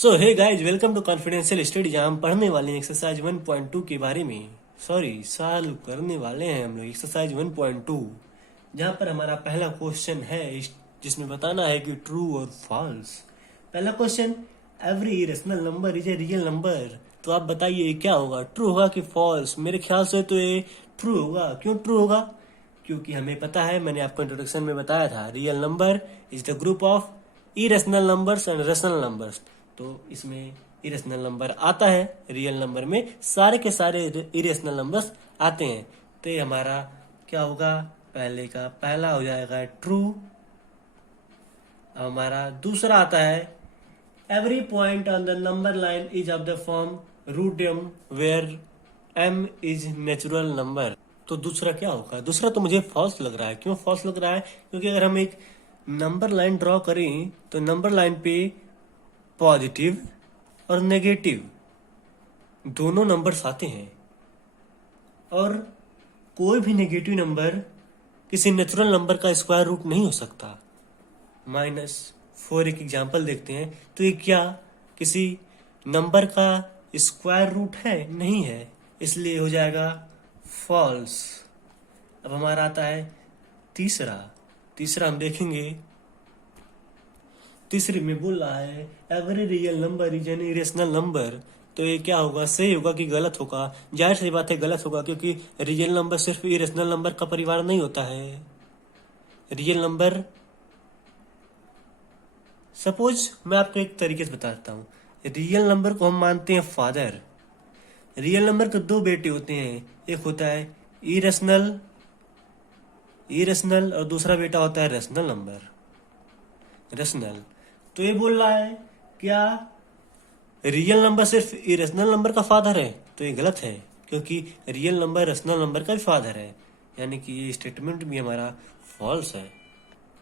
So hey guys, welcome to confidential study, जहाँ हम पढ़ने वाले हैं एक्सरसाइज 1.2 के बारे में। सॉल्व करने वाले हैं हम लोग एक्सरसाइज 1.2, जहाँ पर हमारा पहला क्वेश्चन है जिसमें बताना है कि ट्रू और फॉल्स। पहला question, every irrational number is a real number. तो आप बताइए क्या होगा, ट्रू होगा कि फॉल्स? मेरे ख्याल से तो ये ट्रू होगा। क्यों ट्रू होगा? क्योंकि हमें पता है, मैंने आपको इंट्रोडक्शन में बताया था, real number is the group of irrational numbers and rational numbers. तो इसमें इरेशनल नंबर आता है, रियल नंबर में सारे के सारे इरेशनल नंबर्स आते हैं। तो ये हमारा क्या होगा, पहले का पहला हो जाएगा ट्रू। हमारा दूसरा आता है, every point on the number line is of the form root M where M is natural number. तो दूसरा क्या होगा? दूसरा तो मुझे फॉल्स लग रहा है। क्यों फॉल्स लग रहा है? क्योंकि अगर हम एक नंबर लाइन ड्रॉ करें तो नंबर लाइन पे पॉजिटिव और नेगेटिव दोनों नंबर्स आते हैं, और कोई भी नेगेटिव नंबर किसी नेचुरल नंबर का स्क्वायर रूट नहीं हो सकता। -4 एक एग्जांपल देखते हैं। तो ये क्या किसी नंबर का स्क्वायर रूट है? नहीं है, इसलिए हो जाएगा फॉल्स। अब हमारा आता है तीसरा हम देखेंगे। तीसरे में बोल रहा है every real number is an irrational number. तो ये क्या होगा, सही होगा कि गलत होगा? जाहिर सी बात है गलत होगा, क्योंकि रियल नंबर सिर्फ इरेशनल नंबर का परिवार नहीं होता है। रियल नंबर, सपोज मैं आपको एक तरीके से बताता हूँ। रियल नंबर को हम मानते हैं फादर। रियल नंबर के दो बेटे होते हैं, एक होता है इरेशनल और दूसरा बेटा होता है रेशनल नंबर। रेशनल, तो ये बोल रहा है क्या रियल नंबर सिर्फ इरेशनल नंबर का फादर है? तो ये गलत है, क्योंकि रियल नंबर रेशनल नंबर का भी फादर है, यानी कि ये स्टेटमेंट भी हमारा फॉल्स है।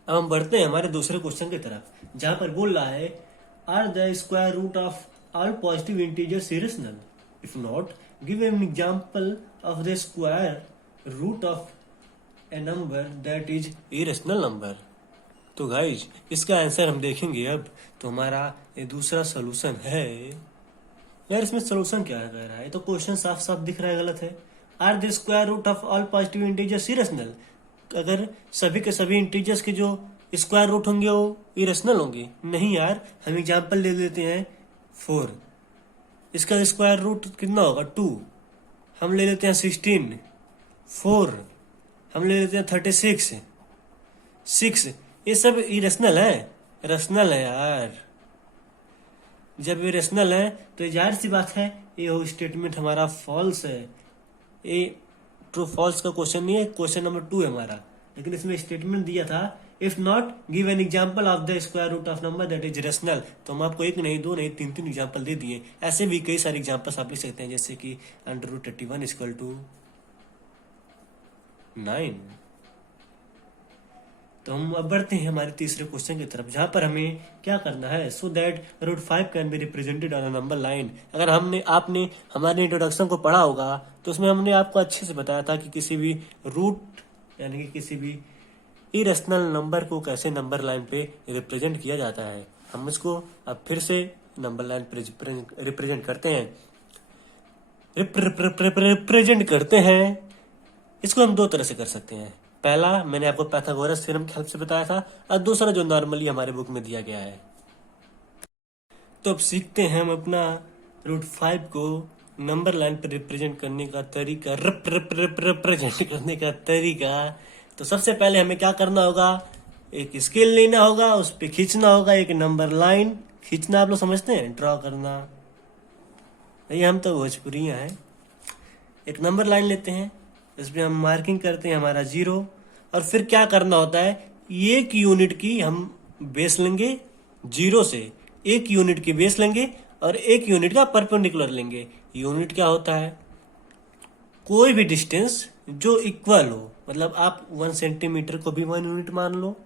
अब हम बढ़ते हैं हमारे दूसरे क्वेश्चन की तरफ, जहां पर बोल रहा है are the square root of all positive integers irrational? If not, give an example of the square root of a number that is irrational number. तो गाइज, इसका आंसर हम देखेंगे अब। तो हमारा ये दूसरा सोल्यूशन है। यार इसमें सोल्यूशन क्या है कह रहा है? तो क्वेश्चन साफ साफ दिख रहा है गलत है। Are the square root of all positive integers irrational? अगर सभी के सभी इंटीजर्स के जो स्क्वायर रूट होंगे वो इरेशनल होंगे? नहीं यार, हम एग्जाम्पल ले लेते हैं 4। इसका स्क्वायर रूट कितना होगा? 2। हम ले लेते हैं 16। 4 हम ले लेते हैं 36। 6, ये सब इरेशनल है। रैशनल है यार। जब ये रैशनल है तो जाहिर सी बात है ये हो स्टेटमेंट हमारा फॉल्स है। ये ट्रू फॉल्स का क्वेश्चन नहीं है, क्वेश्चन नंबर 2 है हमारा। लेकिन इसमें स्टेटमेंट दिया था if not give an example of the square root of number that is rational. तो हम आपको एक नहीं, दो नहीं, तीन एग्जांपल दे दिए। ऐसे भी कई सारे एग्जांपल्स आप लिख सकते हैं, जैसे कि √31 = 9। तो हम अब बढ़ते हैं हमारे तीसरे क्वेश्चन की तरफ, जहां पर हमें क्या करना है, so that √5 can be represented on a number line. अगर आपने हमारे इंट्रोडक्शन को पढ़ा होगा तो उसमें हमने आपको अच्छे से बताया था कि किसी भी रूट यानी कि किसी भी इरेशनल नंबर को कैसे नंबर लाइन पे रिप्रेजेंट किया जाता है। हम इसको अब फिर से नंबर लाइन पे रिप्रेजेंट करते हैं। इसको हम दो तरह से कर सकते हैं। पहला मैंने आपको पाइथागोरस थ्योरम की हेल्प से बताया था, और दूसरा जो नॉर्मली हमारे बुक में दिया गया है। तो अब सीखते हैं हम अपना √5 को नंबर लाइन पर रिप्रेजेंट करने का तरीका, रिप्रेजेंट करने का तरीका। तो सबसे पहले हमें क्या करना होगा, एक स्केल लेना होगा, उस पर खींचना होगा एक नंबर लाइन। खींचना आप लोग समझते हैं, ड्रॉ करना। ये हम तो भोजपुरिया हैं। एक नंबर लाइन लेते हैं, इसमें हम मार्किंग करते हैं हमारा 0, और फिर क्या करना होता है, एक यूनिट की हम बेस लेंगे 0 से, एक यूनिट की बेस लेंगे और एक यूनिट का परपेंडिकुलर लेंगे। यूनिट क्या होता है, कोई भी डिस्टेंस जो इक्वल हो। मतलब आप 1 सेंटीमीटर को भी 1 यूनिट मान लो,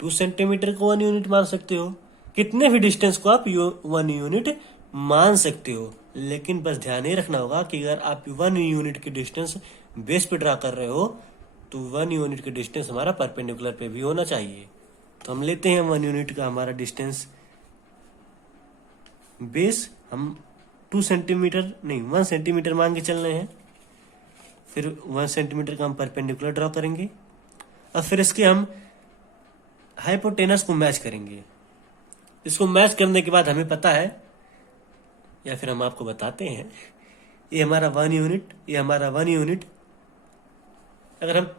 2 सेंटीमीटर को 1 यूनिट मान सकते हो, कितने भी डिस्टेंस को आप 1 यूनिट मान सकते हो। लेकिन बस ध्यान ही रखना होगा कि अगर आप 1 यूनिट की डिस्टेंस बेस पे ड्रा कर रहे हो तो 1 यूनिट की डिस्टेंस हमारा परपेंडिकुलर पे भी होना चाहिए। तो हम लेते हैं 1 यूनिट का हमारा डिस्टेंस बेस हम 2 सेंटीमीटर नहीं 1 सेंटीमीटर मान के चल रहे हैं, फिर 1 सेंटीमीटर का हम परपेंडिकुलर ड्रॉ करेंगे और फिर इसके हम हाइपोटेनस को मैच करेंगे। इसको मैच करने के बाद हमें पता है, या फिर हम आपको बताते हैं, ये हमारा 1 यूनिट, ये हमारा 1 यूनिट। अगर हम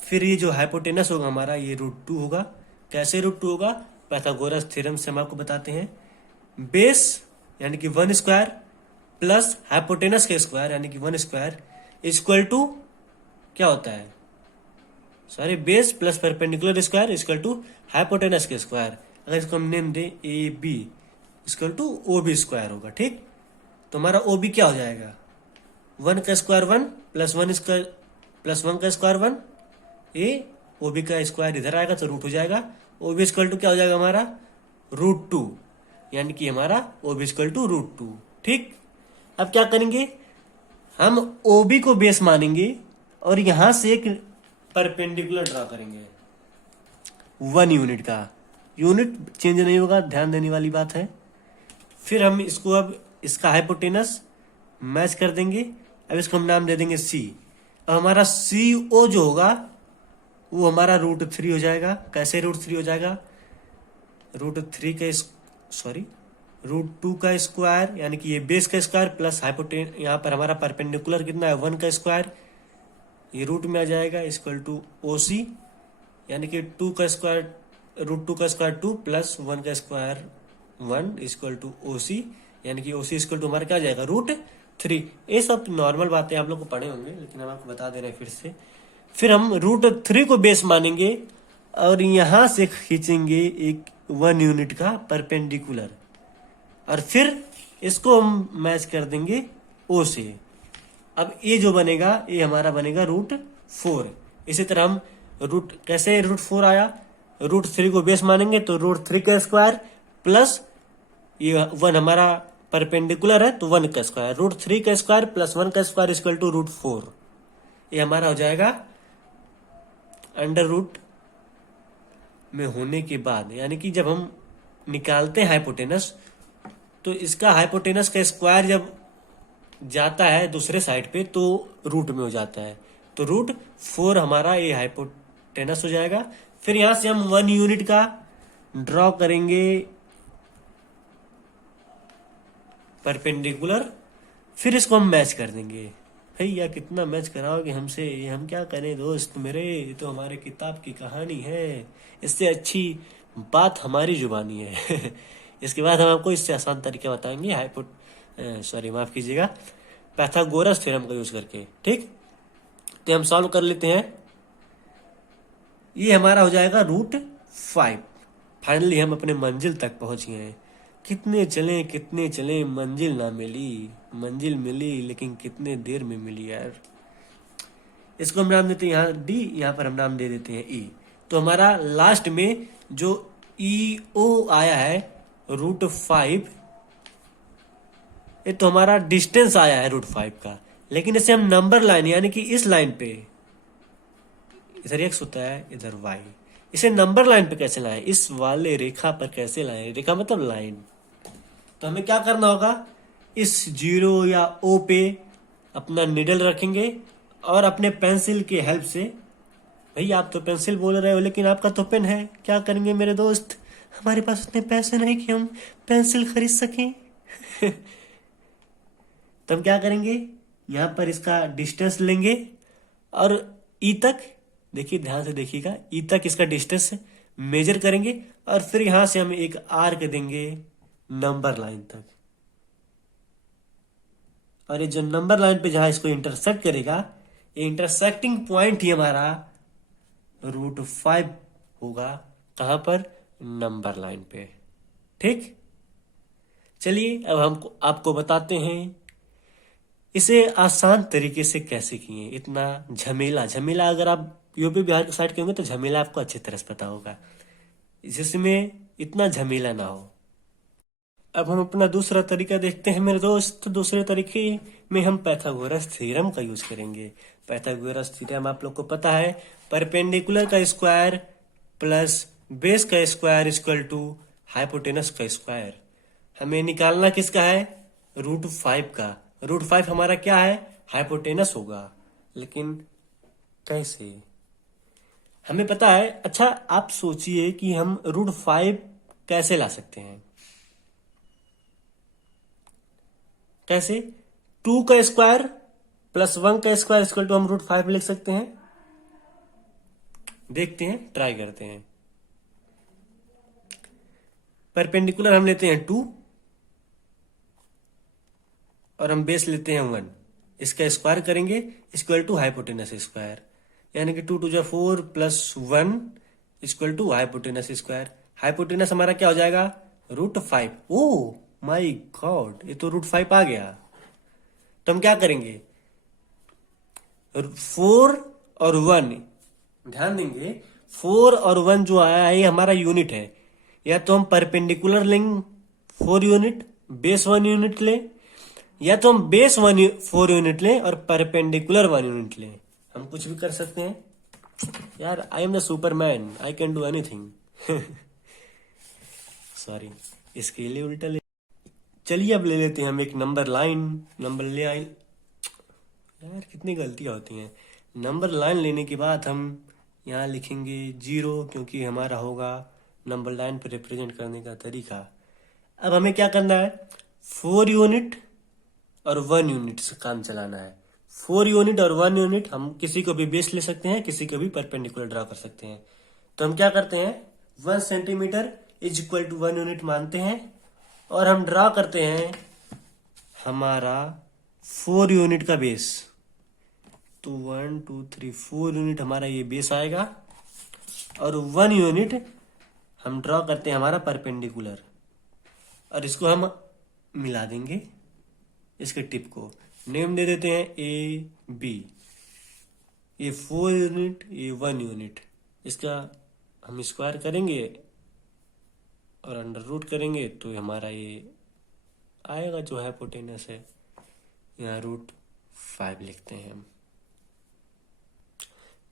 फिर ये जो हाइपोटेनस होगा हमारा ये √2 होगा। कैसे √2 होगा? पाइथागोरस थ्योरम से हम आपको बताते हैं। बेस यानी कि 1 स्क्वायर प्लस हाइपोटेनस का स्क्वायर यानी कि 1 स्क्वायर इक्वल टू क्या होता है? Sorry, base plus perpendicular square equal to hypotenuse के स्क्वायर। अगर इसको हम नेम दे A B equal to O B square होगा। ठीक, तो हमारा ओ बी क्या हो जाएगा? 1 का स्क्वायर 1 प्लस 1 स्क्वायर प्लस 1 का स्क्वायर 1। ए ओ बी का स्क्वायर इधर आएगा तो रूट हो जाएगा। ओ बी इक्वल टू क्या हो जाएगा हमारा? √2, यानी कि हमारा ओ बी इक्वल टू √2। ठीक, अब क्या करेंगे? हम ओ बी को बेस मानेंगे और यहां से एक परपेंडिकुलर ड्रॉ करेंगे 1 यूनिट का। यूनिट चेंज नहीं होगा, ध्यान देने वाली बात है। फिर हम इसको अब इसका हाइपोटेनस मैच कर देंगे। अब इसको हम नाम दे देंगे सी। अब हमारा सी ओ जो होगा वो हमारा √3 हो जाएगा। कैसे √3 हो जाएगा? √3 का सॉरी √2 का स्क्वायर यानी कि ये बेस का स्क्वायर प्लस हाइपोटेन, यहाँ पर हमारा परपेंडिकुलर कितना है? 1 का स्क्वायर, ये रूट में आ जाएगा इक्वल टू ओ सी, यानी कि 2 का स्क्वायर √2 का स्क्वायर 2 प्लस 1 का स्क्वायर 1 इक्वल टू ओ सी, यानी कि ओ सी इक्वल टू हमारा क्या आ जाएगा? √3। ये सब नॉर्मल बातें आप लोग को पढ़े होंगे, लेकिन हम आपको बता दे रहे हैं फिर से। फिर हम √3 को बेस मानेंगे और यहां से खींचेंगे एक 1 यूनिट का परपेंडिकुलर और फिर इसको हम मैच कर देंगे ओ से। अब ये जो बनेगा ये हमारा बनेगा √4। इसी तरह हम कैसे √4 आया? √3 को बेस मानेंगे तो √3 का स्क्वायर प्लस ये 1 हमारा परपेंडिकुलर है तो 1 का स्क्वायर, √3 का स्क्वायर प्लस 1 का स्क्वायर इक्वल टू √4। ये हमारा हो जाएगा अंडर रूट में होने के बाद, यानी कि जब हम निकालते हैं हाइपोटेनस तो इसका हाइपोटेनस का स्क्वायर जब जाता है दूसरे साइड पे तो रूट में हो जाता है, तो √4 हमारा ये हाइपोटेनस हो जाएगा। फिर यहां से हम 1 यूनिट का ड्रॉ करेंगे परपेंडिकुलर, फिर इसको हम मैच कर देंगे। भैया कितना मैच कराओगे हमसे, ये हम क्या करें दोस्त मेरे, ये तो हमारे किताब की कहानी है, इससे अच्छी बात हमारी जुबानी है। इसके बाद हम आपको इससे आसान तरीका बताएंगे सॉरी माफ कीजिएगा, पाइथागोरस थ्योरम का यूज करके। ठीक, तो हम सॉल्व कर लेते हैं। ये हमारा हो जाएगा √5। फाइनली हम अपने मंजिल तक पहुंच गए हैं। कितने चले मंजिल ना मिली, मंजिल मिली लेकिन कितने देर में मिली यार। इसको हम नाम देते हैं यहाँ डी, यहाँ पर हम नाम दे देते हैं ई। तो हमारा लास्ट में जो ई ओ आया है √5, ये तो हमारा डिस्टेंस आया है √5 का, लेकिन इसे हम नंबर लाइन यानी कि इस लाइन पे, इधर x होता है इधर y, इसे नंबर लाइन पे कैसे लाएं? इस वाले रेखा पर कैसे लाएं? रेखा मतलब लाइन। तो हमें क्या करना होगा? इस 0 या O पे अपना निडल रखेंगे और अपने पेंसिल के हेल्प से, भैया आप तो पेंसिल बोल रहे हो लेकिन आपका तो पेन है, क्या करेंगे मेरे दोस्त? हमारे पास उतने पैसे नहीं कि हम पेंसिल खरीद सकें। तो हम क्या करेंगे? यहां पर इसका डिस्टेंस लेंगे और ई तक, देखिए ध्यान से देखिएगा, ई तक इसका डिस्टेंस मेजर करेंगे और फिर यहां से हम एक आर्क देंगे नंबर लाइन तक, और ये जो नंबर लाइन पे जहां इसको इंटरसेक्ट करेगा, ये इंटरसेक्टिंग पॉइंट ही हमारा √5 होगा। कहां पर? नंबर लाइन पे। ठीक, चलिए अब हम आपको बताते हैं इसे आसान तरीके से कैसे किए। इतना झमेला अगर आप यूपी बिहार के साइड के होंगे तो झमेला आपको अच्छी तरह से पता होगा, जिसमें इतना झमेला ना हो। अब हम अपना दूसरा तरीका देखते हैं मेरे दोस्त। दूसरे तरीके में हम पाइथागोरस थ्योरम का यूज करेंगे। पाइथागोरस थ्योरम आप लोग को पता है, परपेंडिकुलर का स्क्वायर प्लस बेस का स्क्वायर इक्वल टू हाइपोटेनस का स्क्वायर। हमें निकालना किसका है? √5 का। √5 हमारा क्या है? हाइपोटेनस होगा। लेकिन कैसे? हमें पता है। अच्छा, आप सोचिए कि हम √5 कैसे ला सकते हैं? कैसे? 2 का स्क्वायर प्लस 1 का स्क्वायर इक्वल टू हम √5 लिख सकते हैं। देखते हैं, ट्राई करते हैं। परपेंडिकुलर हम लेते हैं 2 और हम बेस लेते हैं 1। इसका स्क्वायर करेंगे इक्वल टू हाइपोटेनस स्क्वायर, यानी कि 2 2 4 plus 1 equal to hypotenuse square. Hypotenuse हमारा क्या हो जाएगा? √5। ओ माई गॉड, ये तो √5 आ गया। तो हम क्या करेंगे? 4 और 1, ध्यान देंगे 4 और 1 जो आया है ये हमारा यूनिट है। या तो हम परपेंडिकुलर लेंगे 4 यूनिट, बेस 1 यूनिट लें, या तो हम बेस 4 यूनिट लें और परपेंडिकुलर 1 यूनिट लें। हम कुछ भी कर सकते हैं यार। I am the Superman, I can do anything. Sorry, इसके लिए उल्टा ले। चलिए अब ले लेते हैं हम एक नंबर लाइन। नंबर ले आई यार, कितनी गलतियां होती हैं। नंबर लाइन लेने के बाद हम यहाँ लिखेंगे 0, क्योंकि हमारा होगा नंबर लाइन पर रिप्रेजेंट करने का तरीका। अब हमें क्या करना है? 4 यूनिट और 1 यूनिट से काम चलाना है। 4 यूनिट और 1 यूनिट हम किसी को भी बेस ले सकते हैं, किसी को भी परपेंडिकुलर ड्रा कर सकते हैं। तो हम क्या करते हैं? 1 centimetre is equal to 1 unit मानते हैं और हम ड्रा करते हैं हमारा 4 यूनिट का बेस। तो 1 2 3 4 यूनिट हमारा ये बेस आएगा और 1 यूनिट हम ड्रॉ करते हैं हमारा परपेंडिकुलर, और इसको हम मिला देंगे। इसके टिप को नेम दे देते हैं AB। ये 4 यूनिट, ये 1 यूनिट। इसका हम स्क्वायर करेंगे और अंडर रूट करेंगे तो हमारा ये आएगा जो हाइपोटेनस है। यहाँ √5 लिखते हैं हम।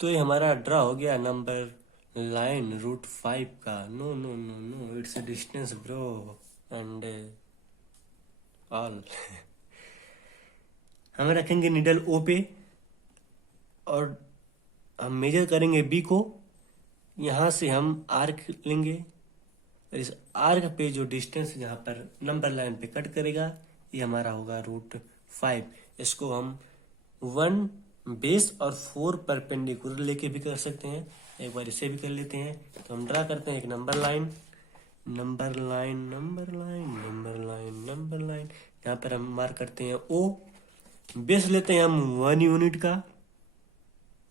तो ये हमारा ड्रा हो गया नंबर लाइन √5 का। No no no no, it's a distance bro and all. हम रखेंगे निडल O पे और हम मेजर करेंगे B को। यहां से हम आर्क लेंगे और इस आर्क पे जो डिस्टेंस जहां पर नंबर लाइन पे कट करेगा ये हमारा होगा √5। इसको हम 1 बेस और 4 परपेंडिकुलर लेके भी कर सकते हैं। एक बार इसे भी कर लेते हैं। तो हम ड्रा करते हैं एक number line, number line, number line, number line, number line. यहाँ पर हम मार्क करते हैं O। बेस लेते हैं हम 1 यूनिट का,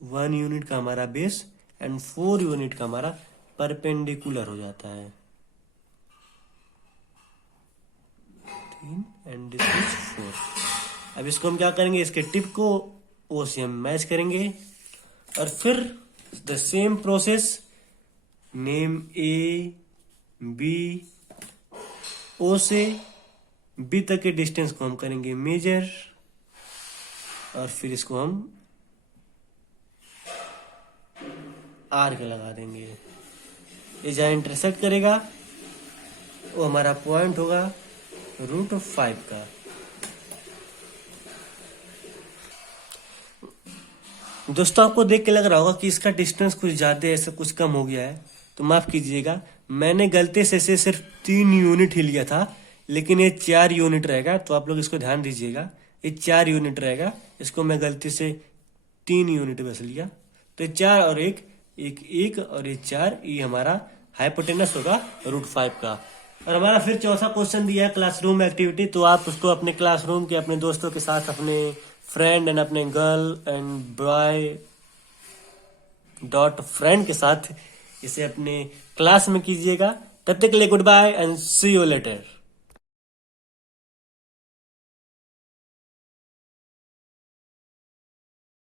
1 यूनिट का हमारा बेस एंड 4 यूनिट का हमारा परपेंडिकुलर हो जाता है। And this is 4। अब इसको हम क्या करेंगे? इसके टिप को O से हम मैच करेंगे और फिर the same process, name A B, O से B तक के डिस्टेंस को हम करेंगे मेजर और फिर इसको हम आर्क लगा देंगे। ये जहाँ इंटरसेक्ट करेगा वो हमारा पॉइंट होगा √5 का। दोस्तों, आपको देख के लग रहा होगा कि इसका डिस्टेंस कुछ ज्यादा ऐसा कुछ कम हो गया है, तो माफ कीजिएगा। मैंने गलती से इसे सिर्फ 3 यूनिट ही लिया था, लेकिन ये 4 यूनिट रहेगा। तो आप लोग इसको ध्यान दीजिएगा, ये 4 यूनिट रहेगा। इसको मैं गलती से 3 यूनिट बस लिया। तो 4 और 1 1 और ये 4, ये हमारा हाइपोटेनस होगा √5 का। और हमारा फिर चौथा क्वेश्चन दिया है क्लासरूम एक्टिविटी। तो आप उसको अपने क्लासरूम के अपने दोस्तों के साथ, अपने फ्रेंड एंड अपने girl and boy dot friend के साथ इसे अपने क्लास में कीजिएगा। तब तक के लिए good bye and see you letter.